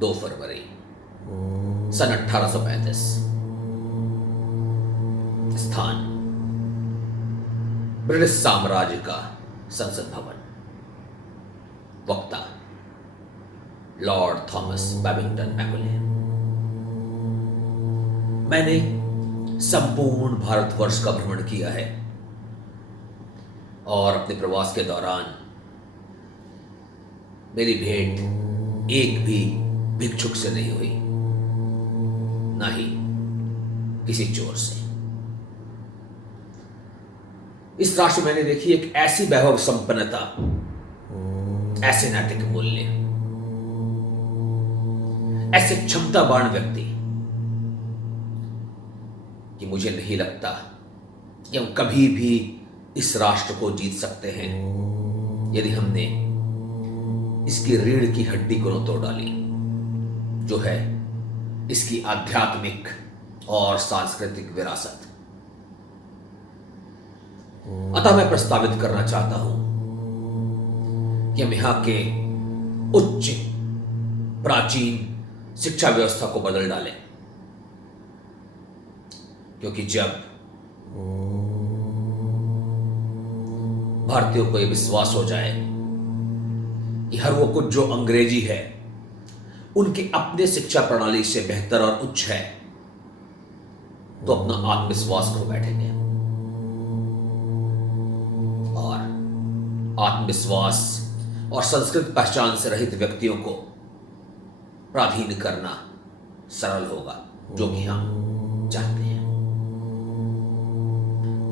2 फरवरी सन 1835। स्थान ब्रिटिश साम्राज्य का संसद भवन। वक्ता लॉर्ड थॉमस बैबिंगटन मैकॉले। मैंने संपूर्ण भारतवर्ष का भ्रमण किया है और अपने प्रवास के दौरान मेरी भेंट एक भी भिक्षुक से नहीं हुई, ना ही किसी चोर से। इस राष्ट्र में मैंने देखी एक ऐसी वैभव संपन्नता, ऐसे नैतिक मूल्य, ऐसे क्षमतावान व्यक्ति कि मुझे नहीं लगता कि हम कभी भी इस राष्ट्र को जीत सकते हैं यदि हमने इसकी रीढ़ की हड्डी को न तोड़ डाली, जो है इसकी आध्यात्मिक और सांस्कृतिक विरासत। अतः मैं प्रस्तावित करना चाहता हूं कि हम यहां के उच्च प्राचीन शिक्षा व्यवस्था को बदल डालें, क्योंकि जब भारतीयों को यह विश्वास हो जाए कि हर वो कुछ जो अंग्रेजी है उनकी अपने शिक्षा प्रणाली से बेहतर और उच्च है, तो अपना आत्मविश्वास खो बैठेंगे। और आत्मविश्वास और संस्कृत पहचान से रहित व्यक्तियों को पराधीन करना सरल होगा, जो कि हम जानते हैं।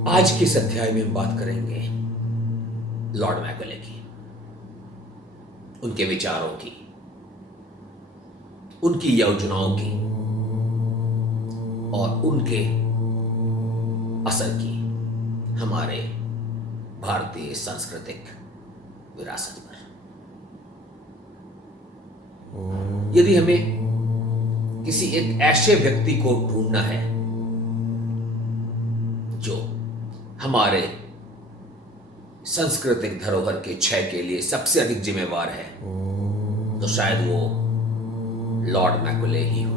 आज के इस अध्याय में हम बात करेंगे लॉर्ड मैकॉले की, उनके विचारों की, उनकी योजनाओं की और उनके असर की हमारे भारतीय सांस्कृतिक विरासत पर। यदि हमें किसी एक ऐसे व्यक्ति को ढूंढना है जो हमारे सांस्कृतिक धरोहर के क्षय के लिए सबसे अधिक जिम्मेवार है, तो शायद वो लॉर्ड मैकॉले ही हो।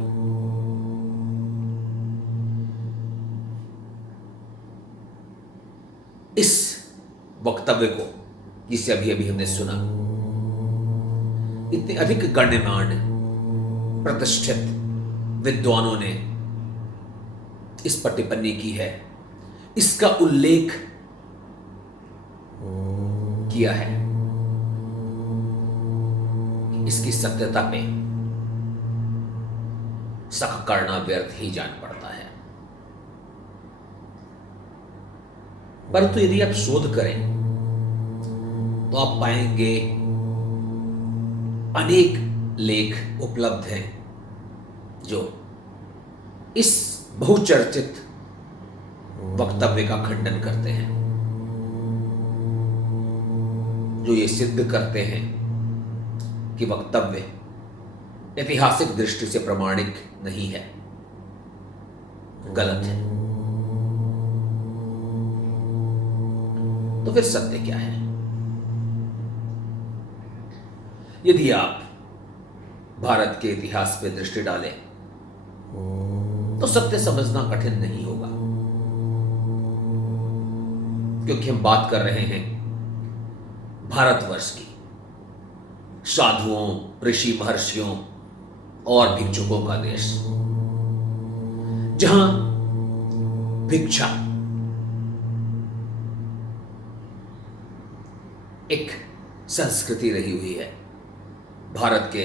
इस वक्तव्य को, जिसे अभी अभी हमने सुना, इतने अधिक गण्यमान्य प्रतिष्ठित विद्वानों ने इस पर टिप्पणी की है, इसका उल्लेख किया है, इसकी सत्यता पे शक करना व्यर्थ ही जान पड़ता है। परंतु यदि आप शोध करें तो आप पाएंगे अनेक लेख उपलब्ध हैं जो इस बहुचर्चित वक्तव्य का खंडन करते हैं, जो ये सिद्ध करते हैं कि वक्तव्य ऐतिहासिक दृष्टि से प्रमाणिक नहीं है, गलत है। तो फिर सत्य क्या है? यदि आप भारत के इतिहास पे दृष्टि डालें तो सत्य समझना कठिन नहीं होगा, क्योंकि हम बात कर रहे हैं भारतवर्ष की, साधुओं, ऋषि महर्षियों और भिक्षुकों का देश, जहां भिक्षा एक संस्कृति रही हुई है। भारत के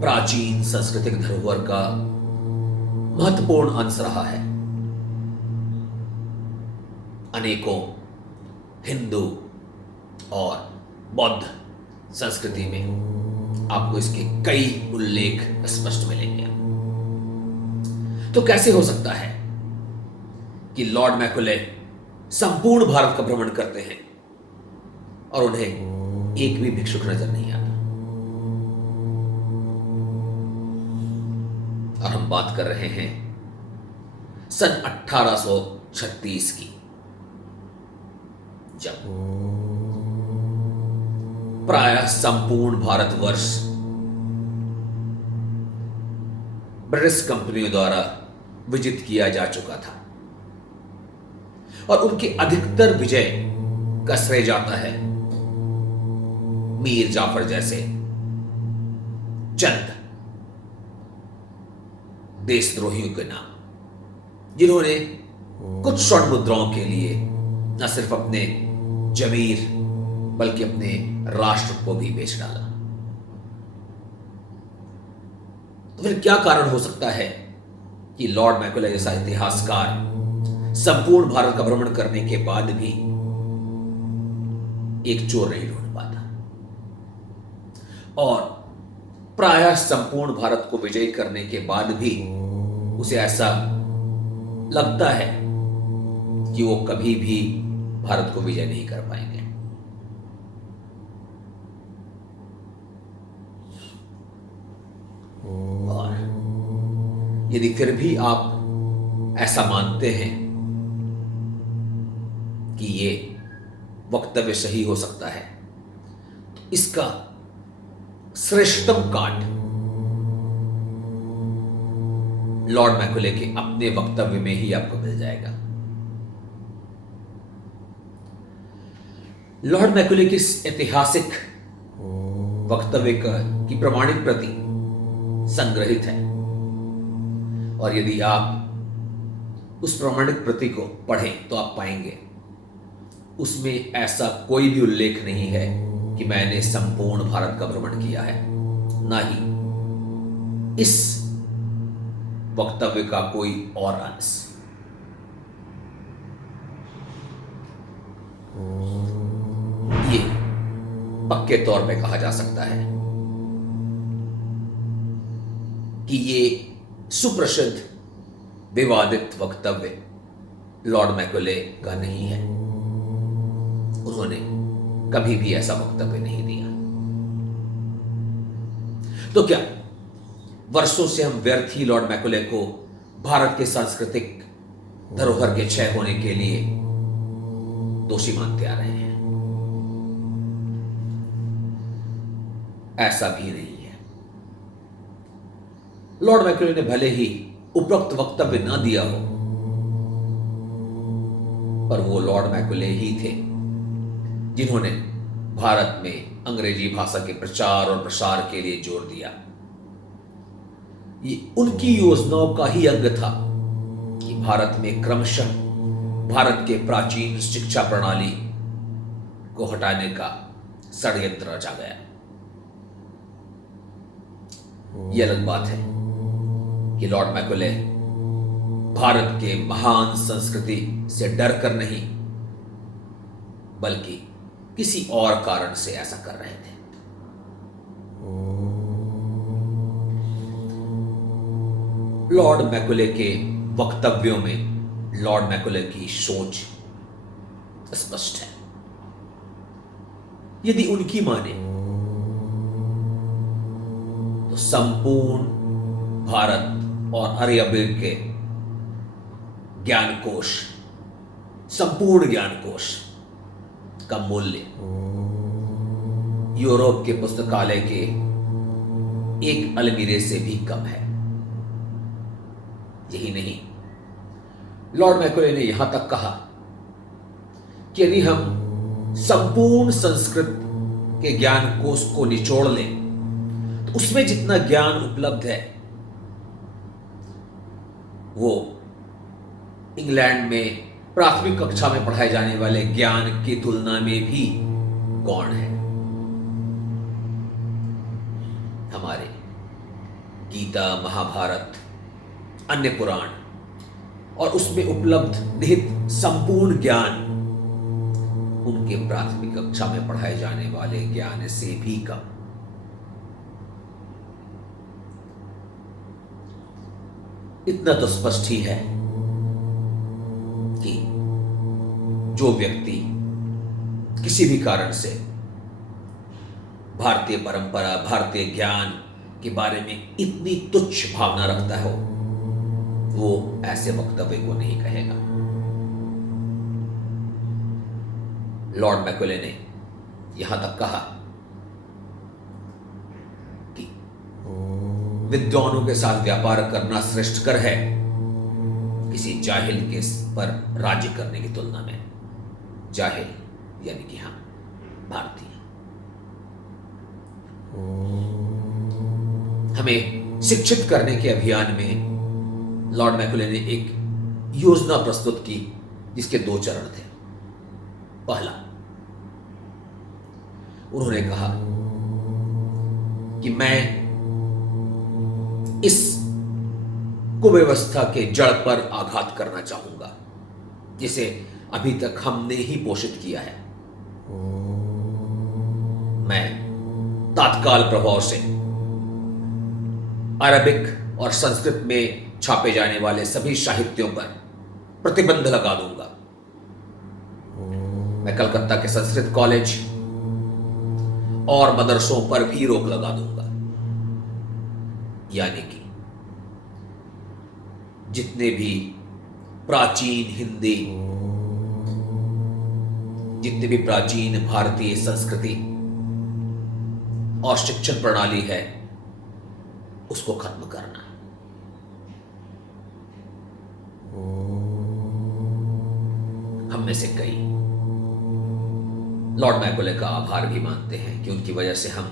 प्राचीन सांस्कृतिक धरोहर का महत्वपूर्ण अंश रहा है। अनेकों हिंदू और बौद्ध संस्कृति में आपको इसके कई उल्लेख स्पष्ट मिलेंगे। तो कैसे हो सकता है कि लॉर्ड मैकॉले संपूर्ण भारत का भ्रमण करते हैं और उन्हें एक भी भिक्षुक नजर नहीं आता? और हम बात कर रहे हैं सन 1836 की, जब प्रायः संपूर्ण भारतवर्ष ब्रिटिश कंपनियों द्वारा विजित किया जा चुका था और उनकी अधिकतर विजय का श्रेय जाता है मीर जाफर जैसे चंद देशद्रोहियों के नाम, जिन्होंने कुछ स्वर्ण मुद्राओं के लिए न सिर्फ अपने जमीर बल्कि अपने राष्ट्र को भी बेच डाला। तो फिर क्या कारण हो सकता है कि लॉर्ड मैकॉले जैसा इतिहासकार संपूर्ण भारत का भ्रमण करने के बाद भी एक चोर नहीं ढूंढ पाता और प्रायः संपूर्ण भारत को विजय करने के बाद भी उसे ऐसा लगता है कि वो कभी भी भारत को विजय नहीं कर पाएंगे। और यदि फिर भी आप ऐसा मानते हैं कि ये वक्तव्य सही हो सकता है, तो इसका श्रेष्ठतम काट लॉर्ड मैकॉले के अपने वक्तव्य में ही आपको मिल जाएगा। लॉर्ड मैकॉले की इस ऐतिहासिक वक्तव्य की प्रमाणिक प्रति संग्रहित है और यदि आप उस प्रमाणिक प्रति को पढ़ें तो आप पाएंगे उसमें ऐसा कोई भी उल्लेख नहीं है कि मैंने संपूर्ण भारत का भ्रमण किया है, ना ही इस वक्तव्य का कोई और अंश। ये पक्के तौर पे कहा जा सकता है कि ये सुप्रसिद्ध विवादित वक्तव्य लॉर्ड मैकॉले का नहीं है। उन्होंने कभी भी ऐसा वक्तव्य नहीं दिया। तो क्या वर्षों से हम व्यर्थ ही लॉर्ड मैकॉले को भारत के सांस्कृतिक धरोहर के क्षय होने के लिए दोषी मानते आ रहे हैं? ऐसा भी नहीं है। लॉर्ड मैकॉले ने भले ही उपरोक्त वक्तव्य न दिया हो, पर वो लॉर्ड मैकॉले ही थे जिन्होंने भारत में अंग्रेजी भाषा के प्रचार और प्रसार के लिए जोर दिया। ये उनकी योजनाओं का ही अंग था कि भारत में क्रमशः भारत के प्राचीन शिक्षा प्रणाली को हटाने का षड्यंत्र रचा गया। यह अलग बात है कि लॉर्ड मैकॉले भारत के महान संस्कृति से डर कर नहीं बल्कि किसी और कारण से ऐसा कर रहे थे। लॉर्ड मैकॉले के वक्तव्यों में लॉर्ड मैकॉले की सोच स्पष्ट है। यदि उनकी माने तो संपूर्ण भारत और अरेबिक के ज्ञानकोश, संपूर्ण ज्ञानकोश का मूल्य यूरोप के पुस्तकालय के एक अलमीरे से भी कम है। यही नहीं, लॉर्ड मैकॉले ने यहां तक कहा कि यदि हम संपूर्ण संस्कृत के ज्ञानकोश को निचोड़ लें तो उसमें जितना ज्ञान उपलब्ध है वो इंग्लैंड में प्राथमिक कक्षा में पढ़ाए जाने वाले ज्ञान की तुलना में भी गौण है। हमारे गीता, महाभारत, अन्य पुराण और उसमें उपलब्ध निहित संपूर्ण ज्ञान उनके प्राथमिक कक्षा में पढ़ाए जाने वाले ज्ञान से भी कम। इतना तो स्पष्ट ही है कि जो व्यक्ति किसी भी कारण से भारतीय परंपरा, भारतीय ज्ञान के बारे में इतनी तुच्छ भावना रखता हो वो ऐसे वक्तव्य को नहीं कहेगा। लॉर्ड मैकॉले ने यहां तक कहा कि विद्वानों के साथ व्यापार करना श्रेष्ठकर है किसी जाहिल के पर राज्य करने की तुलना में। जाहिल यानी कि हाँ, भारतीय। हमें शिक्षित करने के अभियान में लॉर्ड मैकुले ने एक योजना प्रस्तुत की जिसके 2 चरण थे। पहला, उन्होंने कहा कि मैं इस कुव्यवस्था के जड़ पर आघात करना चाहूंगा जिसे अभी तक हमने ही पोषित किया है। मैं तात्काल प्रभाव से अरबिक और संस्कृत में छापे जाने वाले सभी साहित्यों पर प्रतिबंध लगा दूंगा। मैं कलकत्ता के संस्कृत कॉलेज और मदरसों पर भी रोक लगा दूंगा। यानी कि जितने भी प्राचीन हिंदी, जितनी भी प्राचीन भारतीय संस्कृति और शिक्षण प्रणाली है उसको खत्म करना। हम में से कई लॉर्ड मैकुले का आभार भी मानते हैं कि उनकी वजह से हम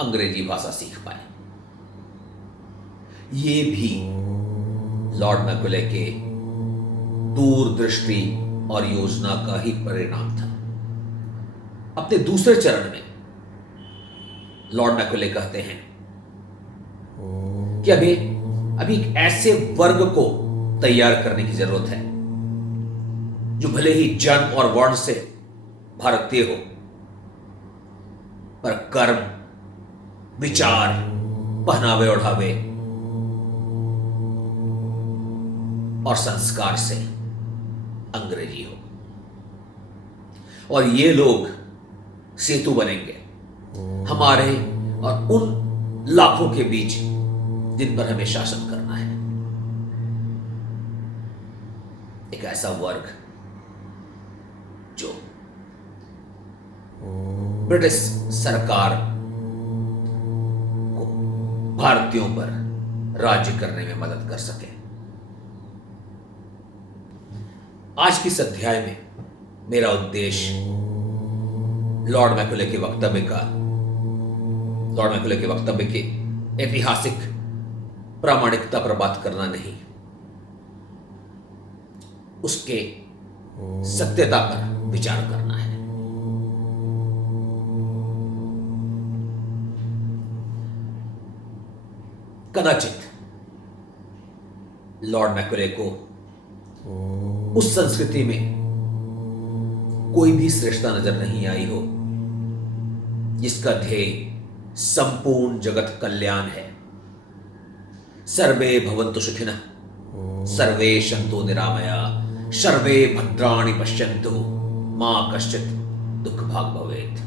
अंग्रेजी भाषा सीख पाए। ये भी लॉर्ड मैकुले के दूरदृष्टि और योजना का ही परिणाम था। अपने दूसरे चरण में लॉर्ड मैकुले कहते हैं कि अभी एक ऐसे वर्ग को तैयार करने की जरूरत है जो भले ही जन्म और वर्ण से भारतीय हो, पर कर्म, विचार, पहनावे ओढ़ावे और संस्कार से अंग्रेजी हो। और ये लोग सेतु बनेंगे हमारे और उन लाखों के बीच जिन पर हमें शासन करना है। एक ऐसा वर्ग जो ब्रिटिश सरकार को भारतीयों पर राज्य करने में मदद कर सके। आज की इस अध्याय में मेरा उद्देश्य लॉर्ड मैकुले के वक्तव्य के ऐतिहासिक प्रामाणिकता पर बात करना नहीं, उसके सत्यता पर विचार करना है। कदाचित लॉर्ड मैकुले को उस संस्कृति में कोई भी श्रेष्ठता नजर नहीं आई हो जिसका ध्येय संपूर्ण जगत कल्याण है। सर्वे भवन्तु सुखिनः, सर्वे सन्तु निरामया, सर्वे भद्राणि पश्यन्तु, मा कश्चित् दुःख भाग् भवेत्।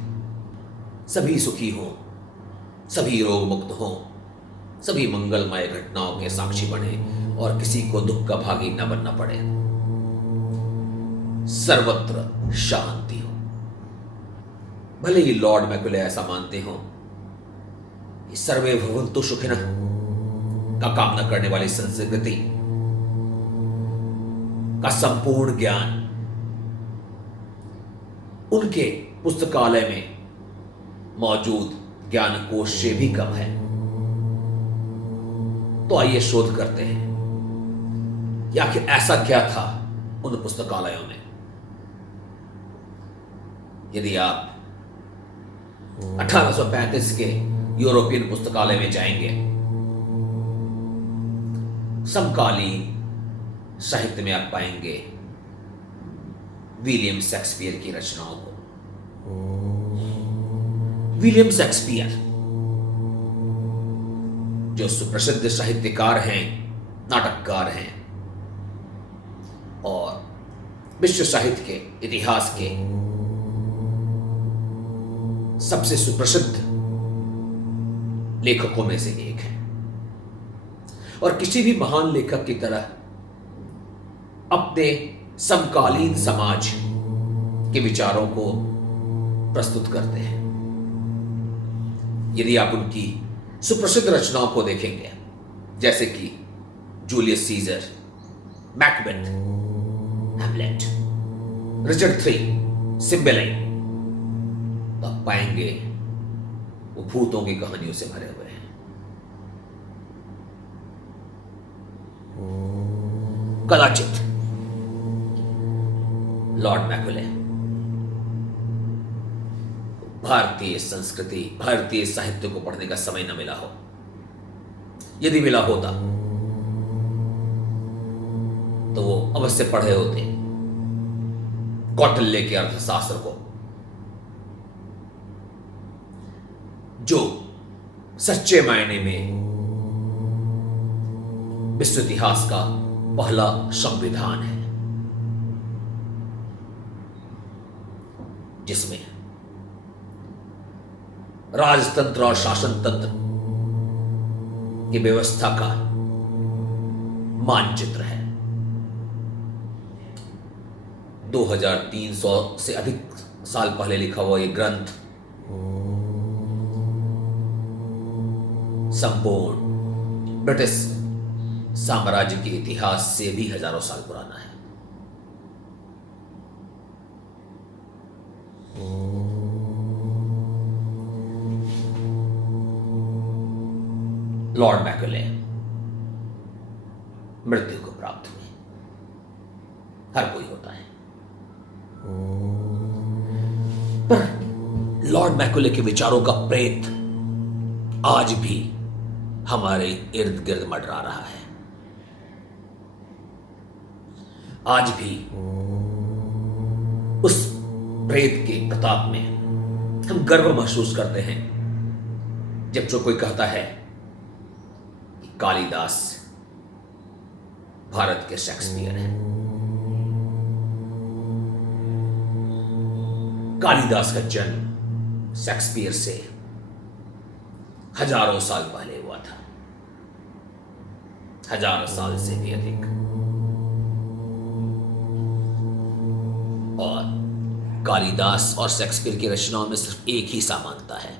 सभी सुखी हों, सभी रोग मुक्त हों, सभी मंगलमय घटनाओं के साक्षी बने और किसी को दुख का भागी न बनना पड़े। सर्वत्र शांति हो। भले ही लॉर्ड मैकुले ऐसा मानते हो कि सर्वे भवन्तु सुखिनः का कामना करने वाली संस्कृति का संपूर्ण ज्ञान उनके पुस्तकालय में मौजूद ज्ञान कोश से भी कम है। तो आइए शोध करते हैं कि आखिर ऐसा क्या था उन पुस्तकालयों में। यदि आप 1835 के यूरोपियन पुस्तकालय में जाएंगे, समकालीन साहित्य में आप पाएंगे विलियम शेक्सपियर की रचनाओं को। विलियम शेक्सपियर जो सुप्रसिद्ध साहित्यकार हैं, नाटककार हैं और विश्व साहित्य के इतिहास के सबसे सुप्रसिद्ध लेखकों में से एक है। और किसी भी महान लेखक की तरह अपने समकालीन समाज के विचारों को प्रस्तुत करते हैं। यदि आप उनकी सुप्रसिद्ध रचनाओं को देखेंगे, जैसे कि Julius Caesar, Macbeth, Hamlet, Richard III, सिम्बेलाइन, तो आप पाएंगे वो भूतों की कहानियों से भरे हुए हैं। कदाचित लॉर्ड मैकुले भारतीय संस्कृति, भारतीय साहित्य को पढ़ने का समय न मिला हो। यदि मिला होता तो वो अवश्य पढ़े होते कौटिल्य के अर्थशास्त्र को, जो सच्चे मायने में विश्व इतिहास का पहला संविधान है, जिसमें राजतंत्र और शासन तंत्र की व्यवस्था का मानचित्र है। 2300 से अधिक साल पहले लिखा हुआ यह ग्रंथ संपूर्ण ब्रिटिश साम्राज्य के इतिहास से भी हजारों साल पुराना है। लॉर्ड मैकुले मृत्यु को प्राप्त हुए। हर कोई होता है, पर लॉर्ड मैकुले के विचारों का प्रेत आज भी हमारे इर्द गिर्द मंडरा रहा है। आज भी उस प्रेत के प्रताप में हम गर्व महसूस करते हैं जब जो कोई कहता है कि कालिदास भारत के शेक्सपियर हैं। कालिदास का जन्म शेक्सपियर से हजारों साल पहले हुआ था, हजारों साल से भी अधिक। और कालिदास और शेक्सपियर की रचनाओं में सिर्फ एक ही समानता है,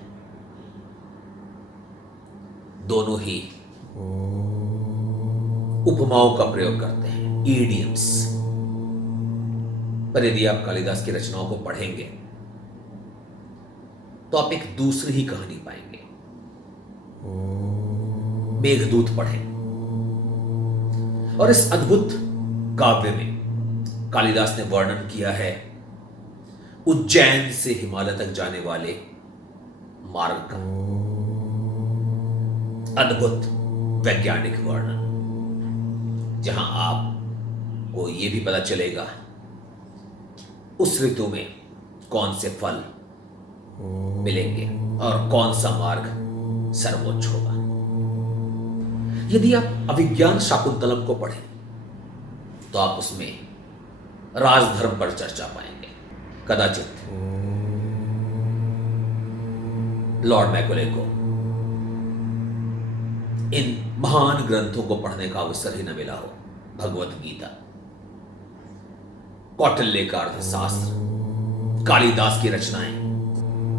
दोनों ही उपमाओं का प्रयोग करते हैं, ईडियम्स। पर यदि आप कालिदास की रचनाओं को पढ़ेंगे तो आप एक दूसरी ही कहानी पाएंगे। मेघदूत पढ़ें और इस अद्भुत काव्य में कालिदास ने वर्णन किया है उज्जैन से हिमालय तक जाने वाले मार्ग का। अद्भुत वैज्ञानिक वर्णन, जहां आपको यह भी पता चलेगा उस ऋतु में कौन से फल मिलेंगे और कौन सा मार्ग सर्वोच्च होगा। यदि आप अभिज्ञान शाकुंतलम को पढ़ें तो आप उसमें राजधर्म पर चर्चा पाएंगे। कदाचित लॉर्ड मैकुले को इन महान ग्रंथों को पढ़ने का अवसर ही न मिला हो। भगवत गीता, कौटिल्य का अर्थशास्त्र, कालिदास की रचनाएं,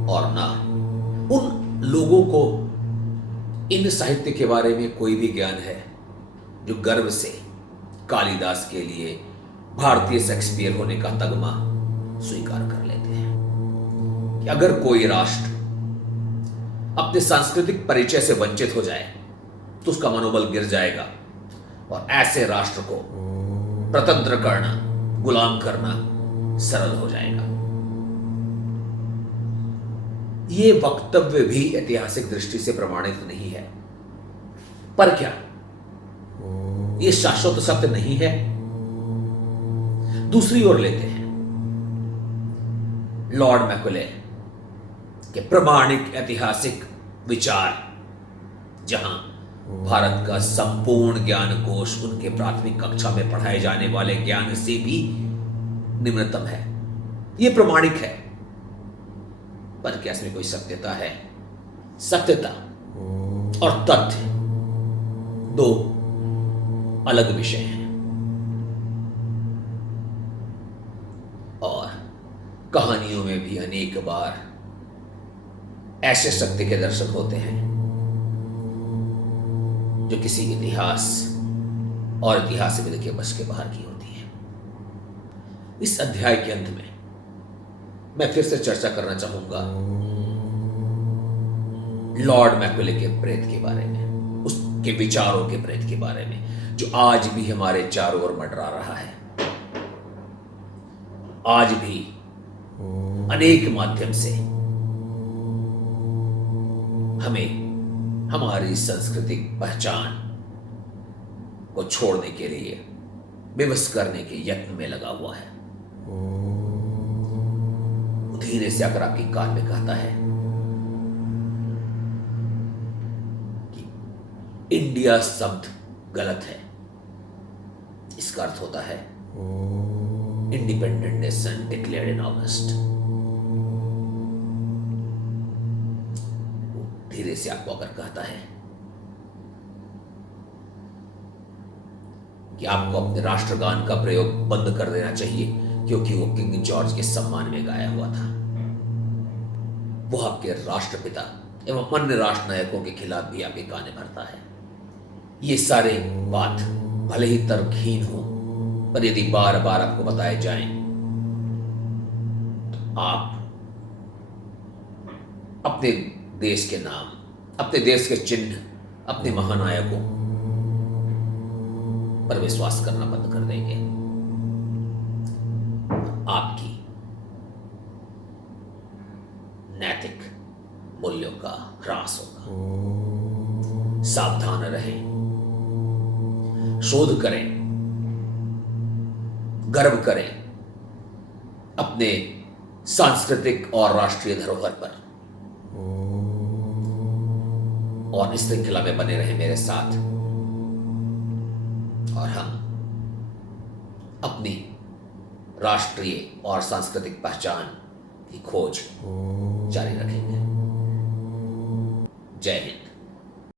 और ना उन लोगों को इन साहित्य के बारे में कोई भी ज्ञान है जो गर्व से कालिदास के लिए भारतीय शेक्सपियर होने का तगमा स्वीकार कर लेते हैं। कि अगर कोई राष्ट्र अपने सांस्कृतिक परिचय से वंचित हो जाए तो उसका मनोबल गिर जाएगा और ऐसे राष्ट्र को प्रतंत्र करना, गुलाम करना सरल हो जाएगा। ये वक्तव्य भी ऐतिहासिक दृष्टि से प्रमाणित नहीं है, पर क्या ये शाश्वत सत्य नहीं है? दूसरी ओर लेते हैं लॉर्ड मैकुले के प्रमाणिक ऐतिहासिक विचार, जहां भारत का संपूर्ण ज्ञान कोश उनके प्राथमिक कक्षा में पढ़ाए जाने वाले ज्ञान से भी निम्नतम है। यह प्रमाणिक है, पर क्या इसमें कोई सत्यता है? सत्यता और तथ्य दो अलग विषय हैं। और कहानियों में भी अनेक बार ऐसे सत्य के दर्शक होते हैं जो किसी इतिहास और इतिहासविद के बस के बाहर की होती है। इस अध्याय के अंत में मैं फिर से चर्चा करना चाहूंगा लॉर्ड मैकुले के प्रेत के बारे में, उसके विचारों के प्रेत के बारे में, जो आज भी हमारे चारों ओर मंडरा रहा है। आज भी अनेक माध्यम से हमें हमारी सांस्कृतिक पहचान को छोड़ने के लिए विवश करने के यत्न में लगा हुआ है। धीरे से आकर आपकी कान में कहता है कि इंडिया शब्द गलत है। इसका अर्थ होता है independent nation declared in August. धीरे से आपको अगर कहता है कि आपको अपने राष्ट्रगान का प्रयोग बंद कर देना चाहिए, क्योंकि वो किंग जॉर्ज के सम्मान में गाया हुआ था। वो आपके राष्ट्रपिता एवं अन्य राष्ट्र नायकों के खिलाफ भी आपके गाने भरता है। ये सारे बात भले ही तर्कहीन हो, पर यदि बार बार आपको बताए जाएं तो आप अपने देश के नाम, अपने देश के चिन्ह, अपने महानायकों पर विश्वास करना बंद कर देंगे। आपकी नैतिक मूल्यों का ह्रास होगा। सावधान रहें, शोध करें, गर्व करें अपने सांस्कृतिक और राष्ट्रीय धरोहर पर, और इस श्रृंखला में बने रहें मेरे साथ, और हम अपनी राष्ट्रीय और सांस्कृतिक पहचान की खोज जारी रखेंगे। जय हिंद।